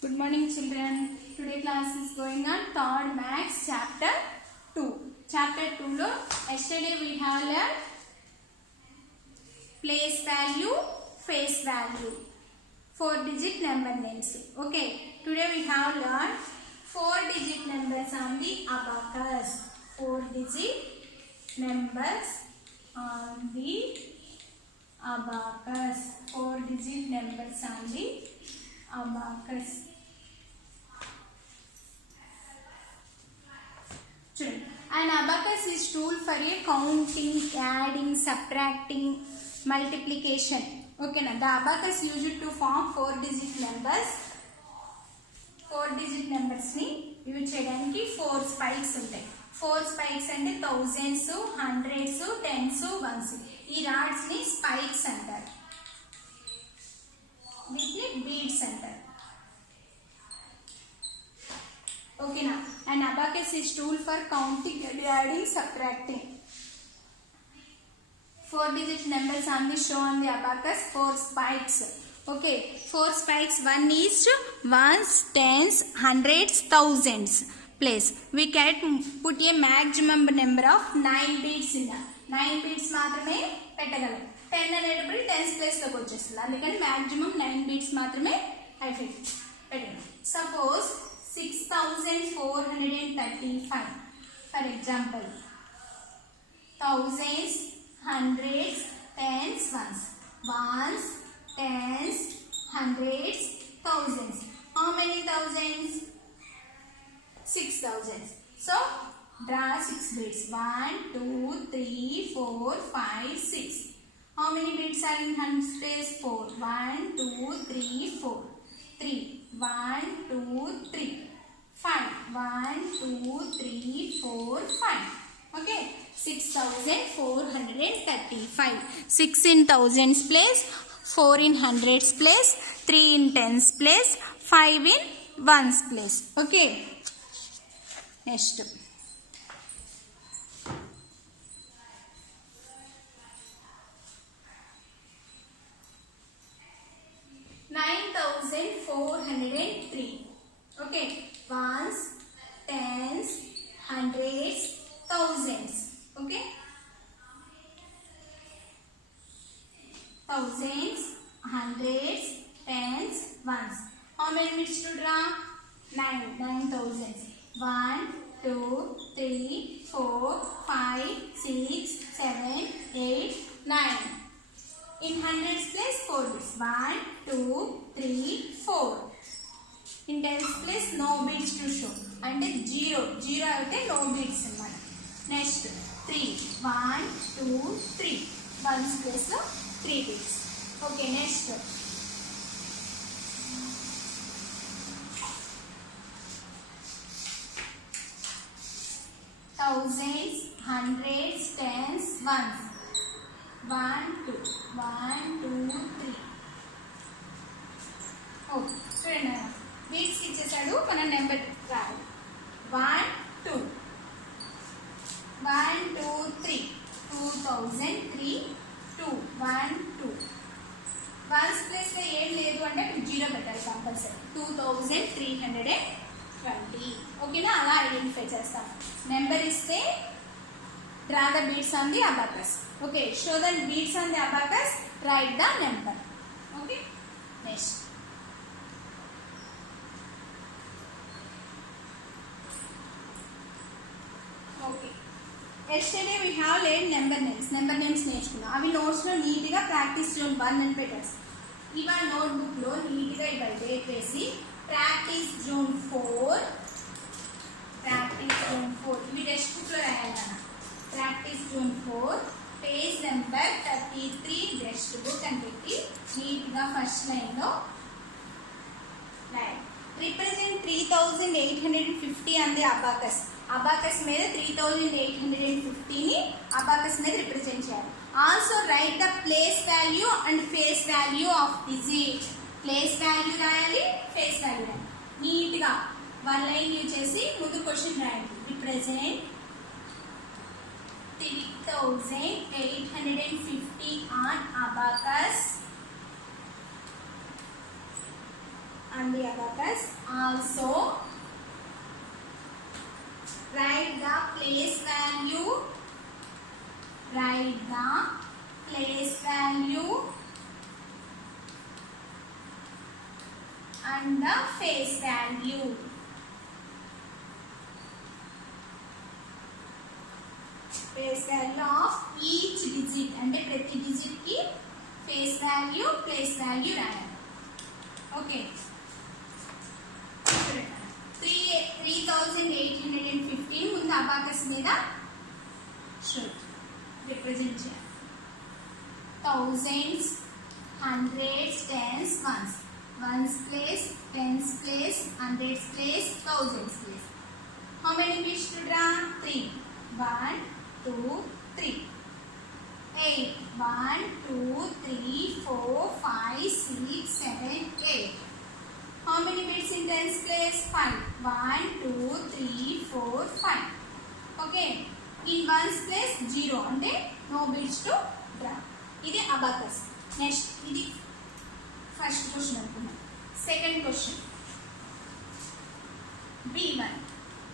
Good morning children. Today class is going on third maths chapter 2. Chapter 2 lo yesterday we have learned place value, face value, 4-digit number names. Okay, today we have learned 4-digit numbers on the abacus. 4-digit numbers on the abacus. 4-digit numbers on the abacus. An abacus is tool for a counting, adding, subtracting, multiplication. Okay, na? The abacus used to form 4-digit numbers. 4-digit numbers ni use cheyadaniki 4 spikes untayi. 4 spikes ante thousands, hundreds, tens, ones. Ee rods ni spikes antaru. Weetni beads antaru. Okay, now an abacus is tool for counting, adding, subtracting. 4-digit numbers on the show on the abacus. 4 spikes. Okay, 4 spikes. One is ones, tens, hundreds, thousands. Place we can put a maximum number of 9 beads in that. 9 beads మాత్రమే పెట్టగలం. 10 అనేటప్పుడు tens place లోకి వచ్చేస్తుంది. అందుకని maximum 9 beads మాత్రమే పెట్టగలం. Suppose 6435. For example, thousands, hundreds, tens, ones. Ones, tens, hundreds, thousands. How many thousands? 6,000. So, draw 6 beads. 1, 2, 3, 4, 5, 6. How many beads are in hundreds place? 4. 1, 2, 3, 4. 3. 1, 2, 3. 5. 1, 2, 3, 4, 5. Okay. 6,435. 6 in thousands place, 4 in hundreds place, 3 in tens place, 5 in ones place. Okay. Next. $9,403. Okay. Ones, tens, hundreds, thousands. Okay. Thousands, hundreds, tens, ones. How many bits to draw? 9. 9,000. 1, 2, 3, 4, 5, 6, 7, 8, 9. In hundreds place 4 bits. 1, 2, 3, 4. In tens place no beads to show. And 0. 0 అయితే no beads అన్నమాట. Next 3. 1, 2, 3. Ones place లో 3 beads. Okay, next. Thousands, hundreds, tens, ones. 1, 2. 1, 2, 3. Oh, చూడండి బీట్స్ ఇచ్చేసాడు, మనం నెంబర్ రాయాలి. 1, 2. 1, 2, 3. 2003. 2. 1, 2. Ones place లో ఏం లేదు అంటే 0 పెట్టాలి కంపల్సరీ. 2320. ఓకేనా? అలా ఐడెంటిఫై చేస్తాం. నెంబర్ ఇస్తే draw the beads on the abacus. Okay, show the beads on the abacus, write the number. Okay, next. Okay, yesterday we have learned number names. Number names నేర్చుకున్నాం. అవి నోట్స్ లో నీట్ గా ప్రాక్టీస్ జోన్ 1 అని పెట్టారు. ఇవాళ నోట్బుక్ లో నీట్ గా ఇవాళ డేట్ వేసి ప్రాక్టీస్ జోన్ 4, ప్రాక్టీస్ జోన్ 4 ఇవి టెక్స్ట్ బుక్ లో రాయాలన్న. Practice zone 4 page number 33 text book అని పెట్టి నీట్ గా ఫస్ట్ లైన్ లో రాయాలి. Represent 3850 on the abacus. Abacus మీద 3850 ని అబాకస్ మీద రిప్రజెంట్ చేయాలి. Also write the place value and face value of digit. Place value రాయాలి, ఫేస్ వాల్యూ రాయాలి. నీట్ గా 1 లైన్ యూజ్ చేసి ముందు క్వశ్చన్ రాయండి. Represent 3850 on abacus on the abacus. Also write the place value. Write the place value and the face value. Face value of each digit అంటే ప్రతి digit కి face value, place value రాయాలి. ఓకే 3815 ముందు అబాకస్ మీద represent చేయాలి. thousands, hundreds, tens, ones. Ones place, tens place, hundreds place, thousands place. How many bits to draw? 3. 1, 2, 3. 8. 1, 2, 3, 4, 5, 6, 7, 8. How many bits in tens place? 5. 1, 2, 3, 4, 5. Okay. In ones place 0 అంటే no bits to draw. ఇది abacus. Next ఇది first question అనుకున్నాం. Second question B1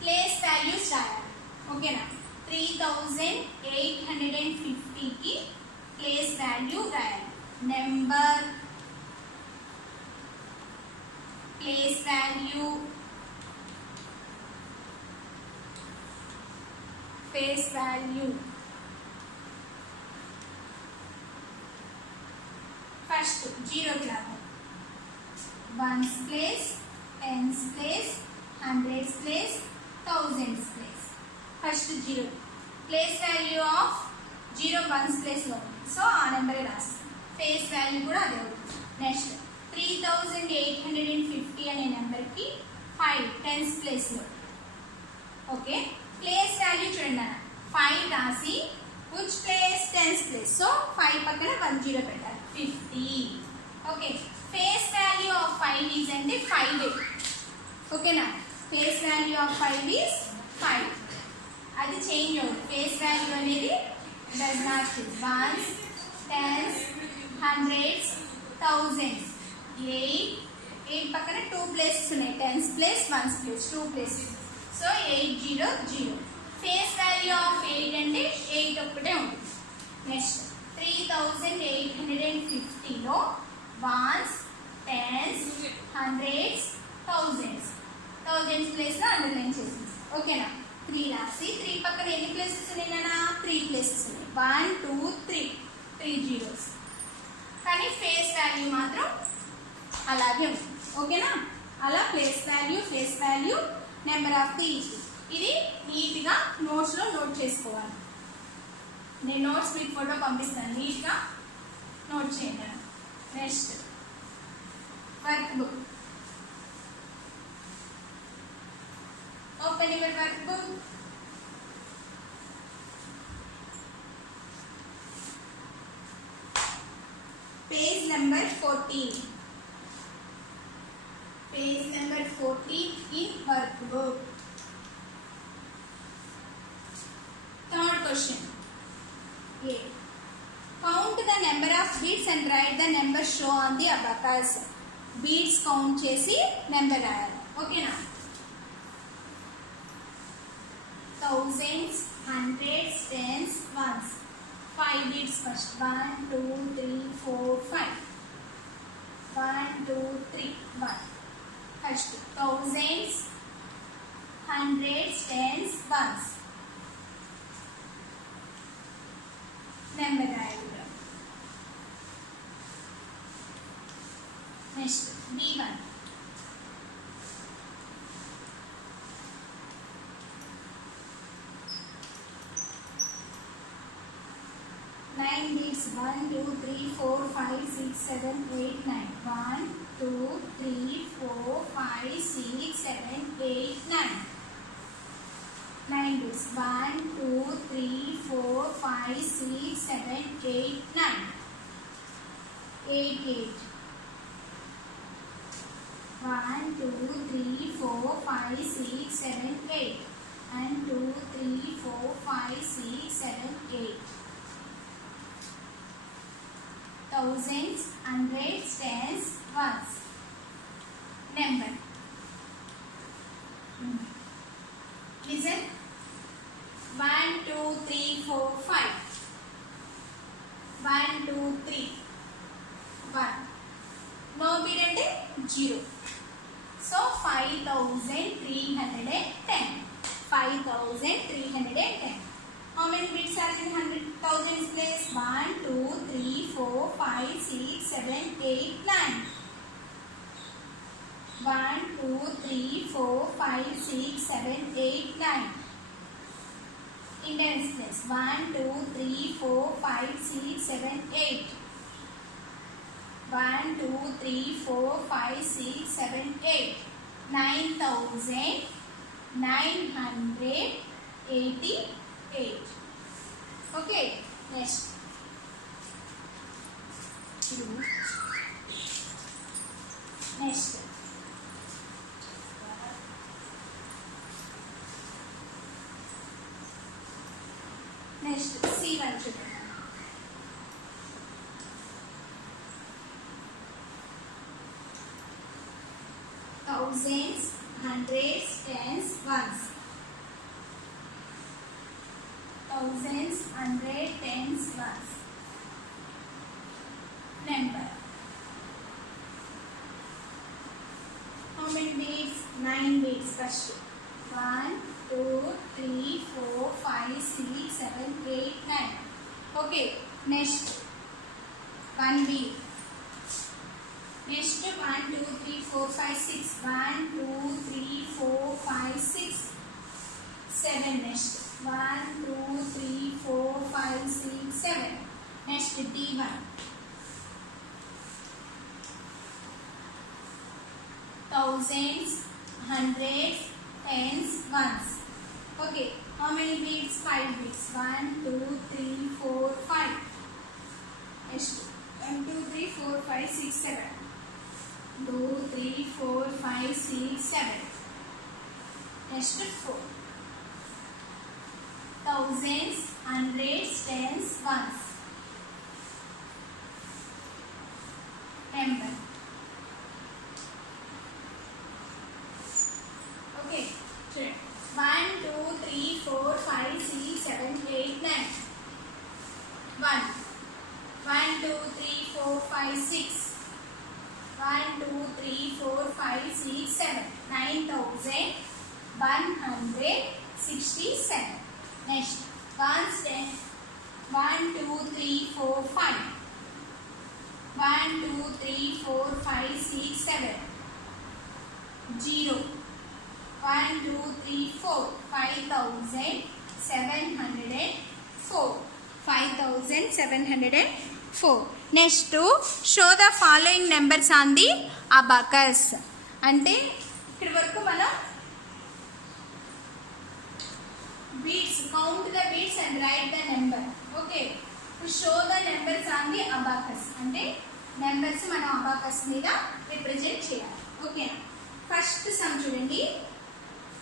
place values రాయాలి. ఓకేనా 3850 కి place value రాయాలి. Number, place value, face value. First 0 కి రాద్దాం. Ones place, tens place, hundreds place, thousands place. First 0 place value of 0 ones place లో ఉంది, సో ఆ నెంబరే రాస్తాం. ఫేస్ వాల్యూ కూడా అదే అవుతుంది. నెక్స్ట్ 3850 అనే నెంబర్కి 5 టెన్స్ ప్లేస్ లో. ఓకే ప్లేస్ వాల్యూ చూడండి అన్న 5 రాసి which place tens place, so 5 పక్కన 10 పెట్టాలి 50. ఓకే ఫేస్ వాల్యూ ఆఫ్ 5 is అంటే 5. ఓకేనా ఫేస్ వాల్యూ ఆఫ్ 5 is 5. అది చేంజ్ అవుతుంది. ఫేస్ వాల్యూ అనేది does not change. Ones, tens, hundreds, thousands. 8 పక్కన 2 ప్లేసెస్ ఉన్నాయి. Tens place, ones place, 2 places, so 800. Face value of 8 అంటే 8 ఒక్కటే ఉంటుంది. నెక్స్ట్ 3850 లో ones, tens, hundreds, thousands place లో అండర్లైన్ చేసింది. ఓకేనా 3 రాసి 3 పక్కన ఎన్ని ప్లేసెస్ ఉన్నాయి నాన్న? 3 ప్లేసెస్ ఉన్నాయి. 1, 2, 3 జీరోస్. కానీ ఫేస్ వాల్యూ మాత్రం అలాగే ఉంది. ఓకేనా అలా place value, face value, number of the each. ఇది నీట్గా నోట్స్లో నోట్ చేసుకోవాలి. నేను నోట్స్ మీకు ఫోటో పంపిస్తాను, నీట్గా నోట్ చేయండి. Next work book. Open your work book. Page number 14. Page number 14 in work book. Third question. A. Count the number of beads and write the number show on the abacus. Beads count చేసి నెంబర్ రాయాలి. ఓకేనా thousands, hundreds, tens, ones. 5 beads first. 1, 2, 3, 4, 5. 1, 2, 3, 1. First thousands, hundreds, tens, ones. Number రాయాలి. Next B1. Nine beads. 1, 2, 3, 4, 5, 6, 7, 8, 9. 1, 2, 3, 4, 5, 6, 7, 8, 9. 9 beads. 1, 2, 3, 4, 5, 6, 7, 8, 9. 8, 8. 1, 2, 3, 4, 5, 6, 7, 8. And 2, 3, 4, 5, 6, 7, 8. Thousands, hundreds, tens, ones. number. Listen. 1, 2, 3, 4, 5. 1, 2, 3. 1. No bid ante 0. So 5,310. 5,310. How many bits are in 100,000 place? 1, 2, 3, 4, 5, 6, 7, 8, 9. 1, 2, 3, 4, 5, 6, 7, 8, 9. In tens place. 1, 2, 3, 4, 5, 6, 7, 8. 1, 2, 3, 4, 5, 6, 7, 8. 9,988. Okay, next. Next. Next, C1 children. Thousands, hundreds, tens, ones. Thousands, hundred, tens, ones. Number. How many beats? 9 beats first. 1, 2, 3, 4, 5, 6, 7, 8, 9. Okay, next. 1 beat. Next 1, 2, 3, 4, 5, 6. 1, 2, 3, 4, 5, 6. 7 next. 1, 2, 3, 4, 5, 6, 7. Next D1. Thousands, hundreds, tens, ones. Okay, how many beats? 5 beats. 1, 2, 3, 4, 5. Next 1, 2, 3, 4, 5, 6, 7. 2, 3, 4, 5, 6, 7. Next 4. Thousands, hundreds, tens, ones. Number. Okay. 1, 2, 3, 4, 5, 6, 7, 8, 9. 1. 1, 2, 3, 4, 5, 6. 1, 2, 3, 4, 5, 6, 7. 9,167. Next, 1, 2, 3, 4, 5. 1, 2, 3, 4, 5, 6, 7. 0. 1, 2, 3, 4. 5,704. 5,704. Next to show the following numbers on the abacus. అంటే ఇక్కడ వరకు మనం beats, count the beats and write the number. Okay, to show the numbers on the abacus. అంటే numbers మనం abacus మీద represent చేయాలి. Okay, first some చూడండి,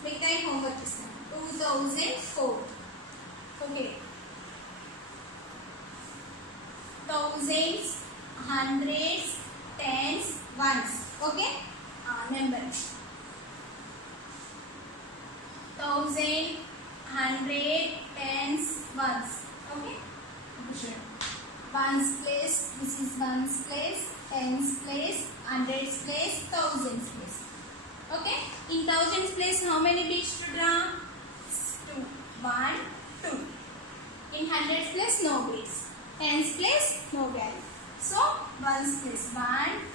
మిగతా హోంవర్క్ ఇస్తాను. 2004. Okay, thousands, hundreds, tens, ones. Okay, number. 1000, 100, tens, ones. Okay, ones place, this is ones place, tens place, hundreds place, thousands place. Okay, in thousands place how many beats to draw? 2. 1, 2. In hundreds place no beats. Tens place no value. So ones place 1,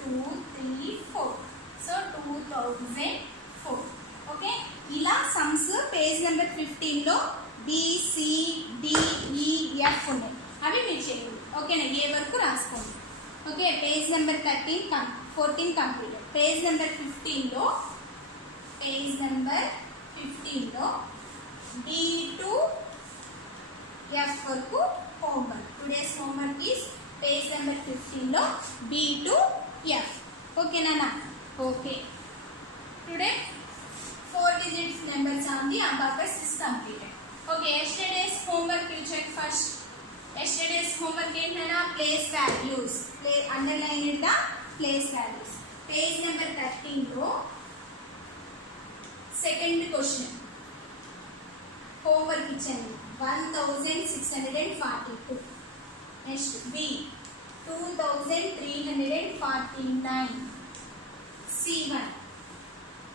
2, 3, 4. So 2004. Okay, ఇలా sums page number 15 లో BCDEF ఉన్నాయి, అవి మీరు చేయండి. ఓకేనా, ఏ వరకు రాసుకోండి. Okay, page number 14 completed. Page number 15 లో B to F వరకు homework. Today's homework is page number 15 లో B to F. Okay Nana? Okay. Today 4 digits numbers on the abacus is completed. Okay, yesterday's homework you check first. Yesterday's homework ఏంటన్నా place values. Underline the place values. Page number 13 లో Second question. Homework ఇచ్చాను 1642. Next B 2349. C1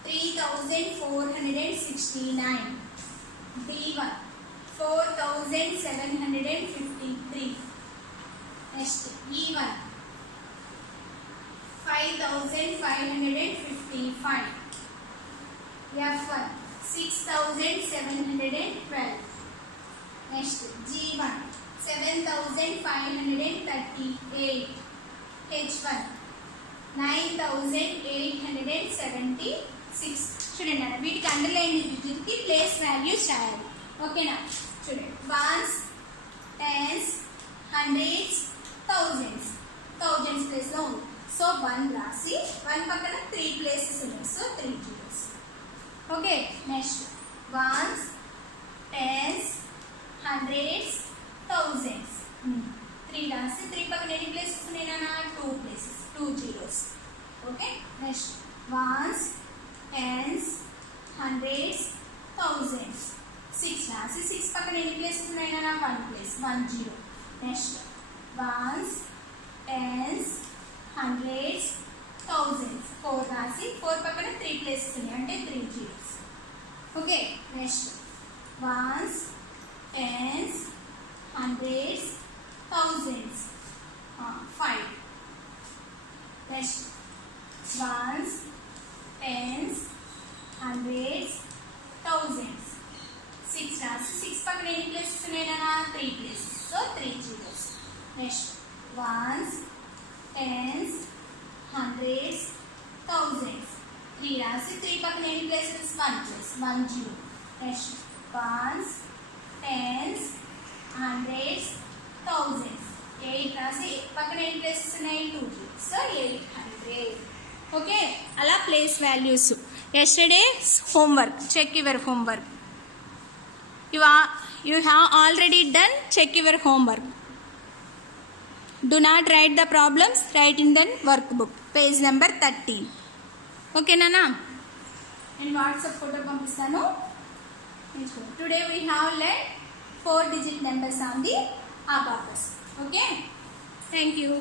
3469. D1 4753. Next E1 5555. F1 6712. Next G1 7538. H1 9876. చూడండి అన్న వీటికి అండర్లైన్ కి place values రాయాలి. ఓకేనా? చూడండి ones, tens, hundreds, thousands. Thousands place లో ఉంది. సో 1 రాసి 1 పక్కన 3 ప్లేసెస్ ఉన్నాయి. So 3 zeros. Okay. Next ones, tens, hundreds, thousands. 3 రాసి 3 పక్కన ఎన్ని ప్లేసెస్ ఉన్నాయి నాన్న? 2 places, 2 zeros. Okay. Next ones, tens, hundreds, thousands. 6 రాసి 6 పక్కన ఎన్ని ప్లేసెస్ ఉన్నాయి నాన్న? 1 place, 1 zero. Next ones, tens, hundreds, thousands. 4 రాసి 4 పక్కన 3 ప్లేసెస్ ఉన్నాయి అంటే 3 zeros. Okay. Next ones, tens, hundreds, thousands. 5. Next ones, tens, hundreds, thousands. 6 రాసి 6 పక్కన ఎన్ని ప్లేసెస్ ఉన్నాయి నాన్న? 3 places. So 3 zeros. Next ones, tens, hundreds, thousands. 3 రాసి 3 పక్కన ఎన్ని places? 1 place, 1 zero. Next ones, tens, hundreds, thousands. 8 రాసి పక్కన ఎన్ని ప్లేసెస్ ఉన్నాయి? 2 జీరోస్. సో 800. ఓకే. అలా place values. Yesterday's homework. Check your homework. You have already done. Check your homework. Do not write the problems. Write in the workbook. Page number 13. Okay, Nana? And WhatsApp photo పంపిస్తాను. Today we have learned 4-digit numbers on the abacus. Okay? Thank you.